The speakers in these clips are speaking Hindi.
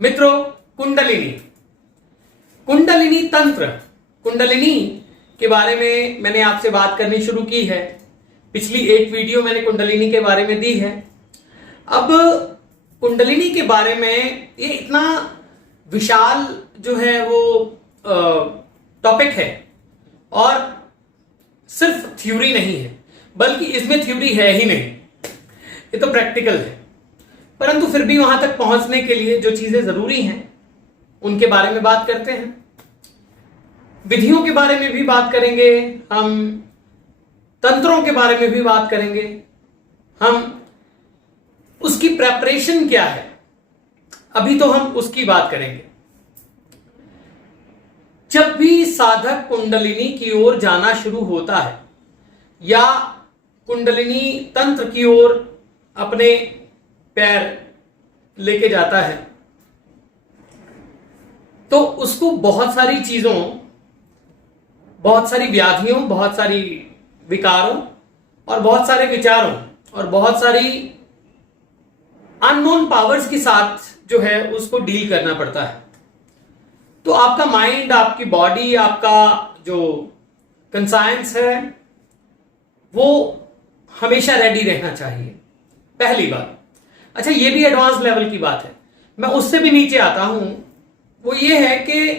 मित्रों, कुंडलिनी कुंडलिनी तंत्र, कुंडलिनी के बारे में मैंने आपसे बात करनी शुरू की है। पिछली एक वीडियो मैंने कुंडलिनी के बारे में दी है। अब कुंडलिनी के बारे में ये इतना विशाल जो है वो टॉपिक है और सिर्फ थ्योरी नहीं है, बल्कि इसमें थ्योरी है ही नहीं, ये तो प्रैक्टिकल है। परंतु फिर भी वहां तक पहुंचने के लिए जो चीजें जरूरी हैं उनके बारे में बात करते हैं। विधियों के बारे में भी बात करेंगे, हम तंत्रों के बारे में भी बात करेंगे, हम उसकी प्रेपरेशन क्या है अभी तो हम उसकी बात करेंगे। जब भी साधक कुंडलिनी की ओर जाना शुरू होता है या कुंडलिनी तंत्र की ओर अपने पैर लेके जाता है तो उसको बहुत सारी चीजों, बहुत सारी व्याधियों, बहुत सारी विकारों और बहुत सारे विचारों और बहुत सारी अननोन पावर्स के साथ जो है उसको डील करना पड़ता है। तो आपका माइंड, आपकी बॉडी, आपका जो कंसाइंस है वो हमेशा रेडी रहना चाहिए, पहली बात। अच्छा, ये भी एडवांस लेवल की बात है, मैं उससे भी नीचे आता हूं। वो ये है कि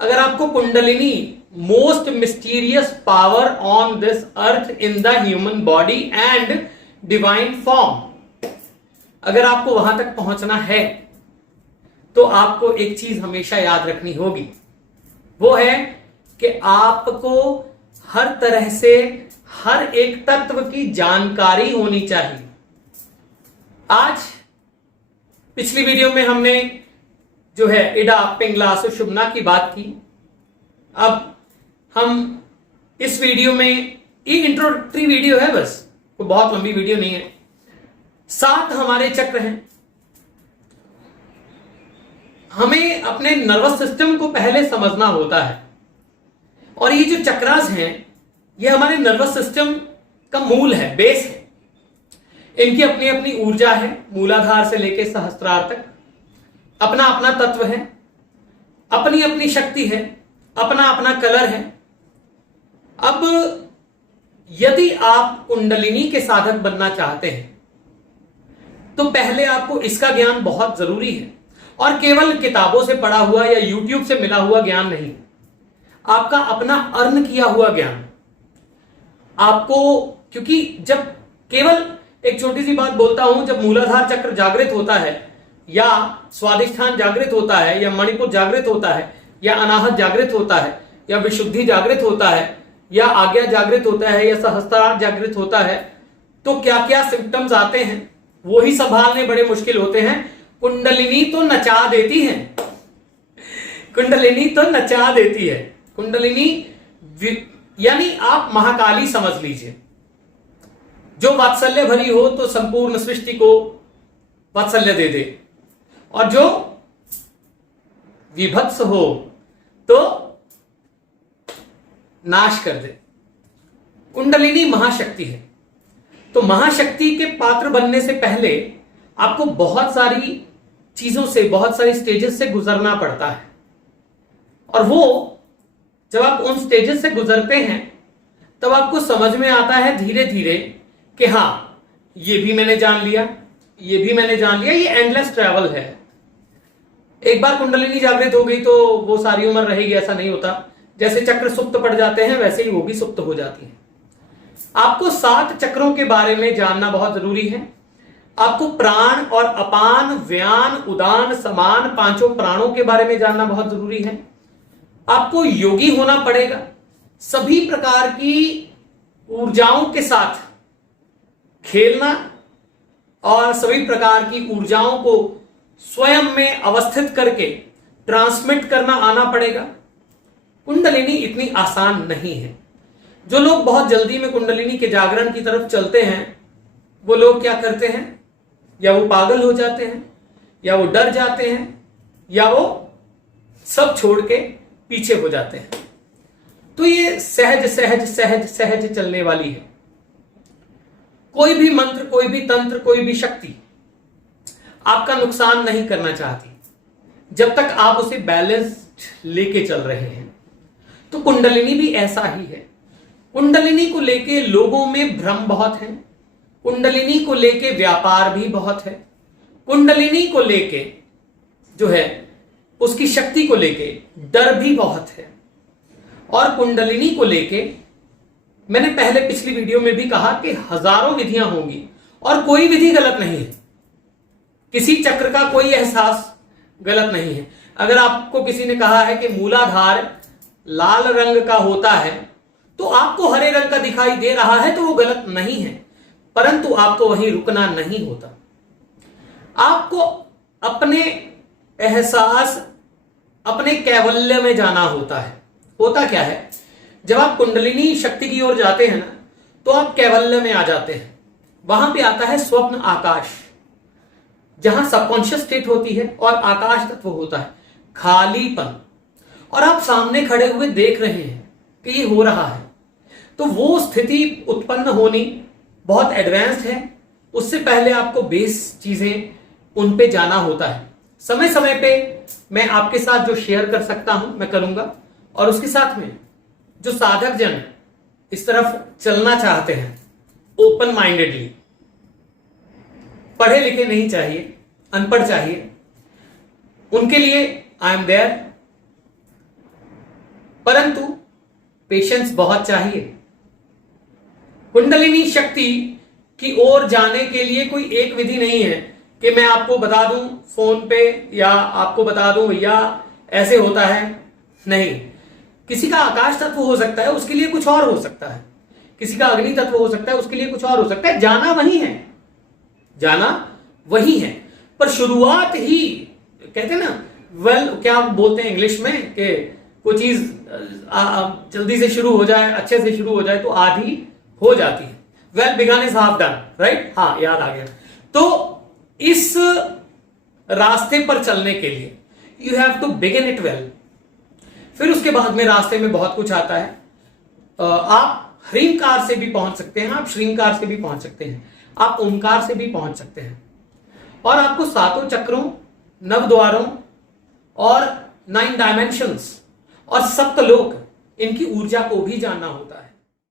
अगर आपको kundalini, most mysterious power on this earth in the human body and divine form, अगर आपको वहां तक पहुंचना है तो आपको एक चीज हमेशा याद रखनी होगी। वो है कि आपको हर तरह से हर एक तत्व की जानकारी होनी चाहिए। आज पिछली वीडियो में हमने जो है इडा, पिंगला, सुषुम्ना की बात की। अब हम इस वीडियो में, ये इंट्रोडक्टरी वीडियो है, बस कोई बहुत लंबी वीडियो नहीं है। 7 हमारे चक्र हैं। हमें अपने नर्वस सिस्टम को पहले समझना होता है और ये जो चक्रास हैं ये हमारे नर्वस सिस्टम का मूल है, बेस है। इनकी अपनी अपनी ऊर्जा है, मूलाधार से लेकर सहस्त्रार तक अपना अपना तत्व है, अपनी अपनी शक्ति है, अपना अपना कलर है। अब यदि आप कुंडलिनी के साधक बनना चाहते हैं तो पहले आपको इसका ज्ञान बहुत जरूरी है, और केवल किताबों से पढ़ा हुआ या यूट्यूब से मिला हुआ ज्ञान नहीं, आपका अपना अर्न किया हुआ ज्ञान आपको। क्योंकि जब केवल एक छोटी सी बात बोलता हूं, जब मूलाधार चक्र जागृत होता है या स्वादिष्ठान जागृत होता है या मणिपुर जागृत होता है या अनाहत जागृत होता है या विशुद्धि जागृत होता है या आज्ञा जागृत होता है या सहस्त्रार जागृत होता है, तो क्या क्या सिम्टम्स आते हैं वो ही संभालने बड़े मुश्किल होते हैं। कुंडलिनी तो नचा देती है, कुंडलिनी तो नचा देती है। कुंडलिनी यानी आप महाकाली समझ लीजिए, जो वात्सल्य भरी हो तो संपूर्ण सृष्टि को वात्सल्य दे दे, और जो विभत्स हो तो नाश कर दे। कुंडलिनी महाशक्ति है। तो महाशक्ति के पात्र बनने से पहले आपको बहुत सारी चीजों से, बहुत सारी स्टेजेस से गुजरना पड़ता है, और वो जब आप उन स्टेजेस से गुजरते हैं तब आपको समझ में आता है धीरे धीरे कि हाँ, ये भी मैंने जान लिया, ये भी मैंने जान लिया। ये एंडलेस ट्रैवल है। एक बार कुंडलिनी जागृत हो गई तो वो सारी उम्र रहेगी, ऐसा नहीं होता। जैसे चक्र सुप्त पड़ जाते हैं वैसे ही वो भी सुप्त हो जाती है। आपको 7 चक्रों के बारे में जानना बहुत जरूरी है। आपको प्राण और अपान, व्यान, उदान, समान, 5 प्राणों के बारे में जानना बहुत जरूरी है। आपको योगी होना पड़ेगा, सभी प्रकार की ऊर्जाओं के साथ खेलना और सभी प्रकार की ऊर्जाओं को स्वयं में अवस्थित करके ट्रांसमिट करना आना पड़ेगा। कुंडलिनी इतनी आसान नहीं है। जो लोग बहुत जल्दी में कुंडलिनी के जागरण की तरफ चलते हैं वो लोग क्या करते हैं, या वो पागल हो जाते हैं, या वो डर जाते हैं, या वो सब छोड़ के पीछे हो जाते हैं। तो ये सहज सहज सहज सहज चलने वाली है। कोई भी मंत्र, कोई भी तंत्र, कोई भी शक्ति आपका नुकसान नहीं करना चाहती। जब तक आप उसे बैलेंस्ड लेके चल रहे हैं। तो कुंडलिनी भी ऐसा ही है। कुंडलिनी को लेके लोगों में भ्रम बहुत है, कुंडलिनी को लेके व्यापार भी बहुत है, कुंडलिनी को लेके जो है उसकी शक्ति को लेके डर भी बहुत है। और कुंडलिनी को लेके मैंने पहले पिछली वीडियो में भी कहा कि हजारों विधियां होंगी और कोई विधि गलत नहीं है, किसी चक्र का कोई एहसास गलत नहीं है। अगर आपको किसी ने कहा है कि मूलाधार लाल रंग का होता है तो आपको हरे रंग का दिखाई दे रहा है तो वो गलत नहीं है, परंतु आपको वहीं रुकना नहीं होता। आपको अपने एहसास, अपने कैवल्य में जाना होता है। होता क्या है, जब आप कुंडलिनी शक्ति की ओर जाते हैं ना तो आप कैवल्य में आ जाते हैं। वहां पे आता है स्वप्न आकाश, जहां सबकॉन्शियस स्टेट होती है और आकाश तत्व होता है, खालीपन, और आप सामने खड़े हुए देख रहे हैं कि ये हो रहा है। तो वो स्थिति उत्पन्न होनी बहुत एडवांस्ड है। उससे पहले आपको बेस चीजें उन पे जाना होता है। समय समय पे मैं आपके साथ जो शेयर कर सकता हूं मैं करूंगा, और उसके साथ में जो साधक जन इस तरफ चलना चाहते हैं ओपन माइंडेडली, पढ़े लिखे नहीं चाहिए, अनपढ़ चाहिए, उनके लिए आई एम देयर, परंतु पेशेंस बहुत चाहिए। कुंडलिनी शक्ति की ओर जाने के लिए कोई एक विधि नहीं है कि मैं आपको बता दूं फोन पे या आपको बता दूं भैया ऐसे होता है। नहीं, किसी का आकाश तत्व हो सकता है, उसके लिए कुछ और हो सकता है, किसी का अग्नि तत्व हो सकता है, उसके लिए कुछ और हो सकता है। जाना वही है, जाना वही है, पर शुरुआत ही कहते हैं ना, क्या बोलते हैं इंग्लिश में कि कोई चीज जल्दी से शुरू हो जाए, अच्छे से शुरू हो जाए तो आधी हो जाती है। Well begun is half done, right? हाँ, याद आ गया। तो इस रास्ते पर चलने के लिए you have to begin it well. फिर उसके बाद में रास्ते में बहुत कुछ आता है। आप ह्रींकार से भी पहुंच सकते हैं, आप श्रींकार से भी पहुंच सकते हैं, आप ओंकार से भी पहुंच सकते हैं, और आपको सातों चक्रों, नव द्वारों और 9 डायमेंशंस और सप्तलोक, इनकी ऊर्जा को भी जानना होता है।